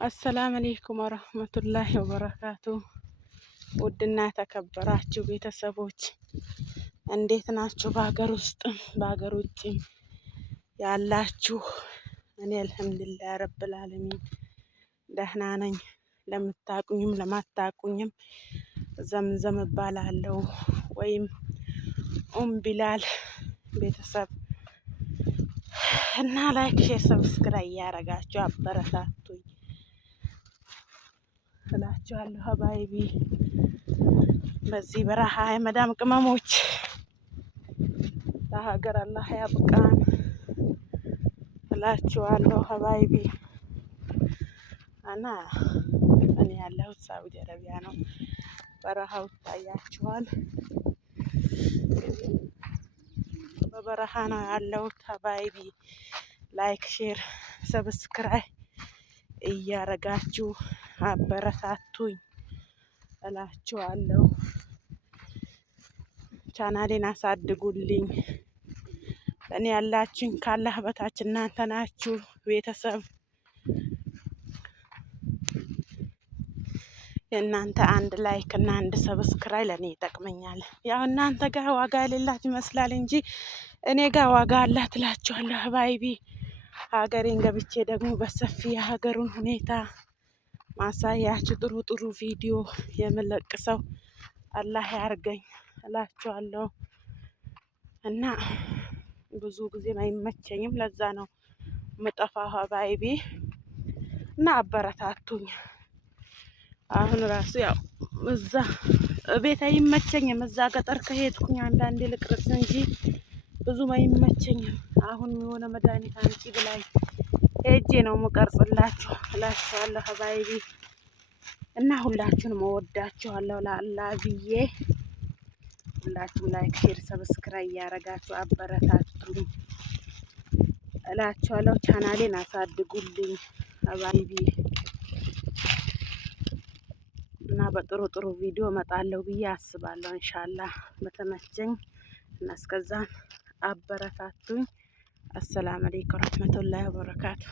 አሰላም አለይኩም ወረህመቱላሂ ወበረካቱ። ውድና ተከበራችሁ ቤተሰቦች እንዴት ናችሁ? በሀገር ውስጥም በሀገር ውጭም ያላችሁ እኔ አልሐምዱሊላህ ረብል ዓለሚን ደህና ነኝ። ለምታቁኝም ለማታቁኝም ዘምዘም እባላለሁ ወይም ቢላል ቤተሰብ እና ላይክ ሼር ሰብስክራይብ እያረጋችሁ አበረታቱኝ እላችኋለሁ። ሀባይቢ በዚህ በረሃ የመዳም ቅመሞች ለሀገር አላህ ያብቃን እላችኋለሁ። ሀባይቢ እና እኔ ያለሁት ሳውዲ አረቢያ ነው። በረሃው ይታያችኋል። በበረሃ ነው ያለሁት። ሀባይቢ ላይክ ሼር ሰብስክራይብ እያረጋችሁ አበረታቱኝ እላችኋለሁ። ቻናሌን አሳድጉልኝ። እኔ ያላችሁኝ ካላህ በታች እናንተ ናችሁ ቤተሰብ። የእናንተ አንድ ላይክ እና አንድ ሰብስክራይብ ለእኔ ይጠቅመኛል። ያው እናንተ ጋር ዋጋ የሌላት ይመስላል እንጂ እኔ ጋር ዋጋ አላት እላችኋለሁ። ሀባይቢ ሀገሬን ገብቼ ደግሞ በሰፊ የሀገሩን ሁኔታ ማሳያችሁ ጥሩ ጥሩ ቪዲዮ የምለቅ ሰው አላህ ያርገኝ እላችኋለሁ። እና ብዙ ጊዜ አይመቸኝም፣ ለዛ ነው የምጠፋው ሀባይቢ እና አበረታቱኝ። አሁን ራሱ ያው እዛ ቤት አይመቸኝም። እዛ ገጠር ከሄድኩኝ አንዳንዴ ልቅርጽ እንጂ ብዙም አይመቸኝም። አሁን የሆነ መድኃኒት አንቺ ብላኝ ሄጄ ነው የምቀርጽላችሁ እላችኋለሁ ሀባይቢ። እና ሁላችሁንም እወዳችኋለሁ ለአላህ ብዬ። ሁላችሁም ላይክ ሼር ሰብስክራይብ እያረጋችሁ አበረታቱኝ እላችኋለሁ። ቻናሌን አሳድጉልኝ ሀባይቢ እና በጥሩ ጥሩ ቪዲዮ እመጣለሁ ብዬ አስባለሁ ኢንሻአላህ በተመቸኝ። እና እስከዛ አበረታቱኝ። አሰላም አለይኩም ወራህመቱላሂ ወበረካቱ።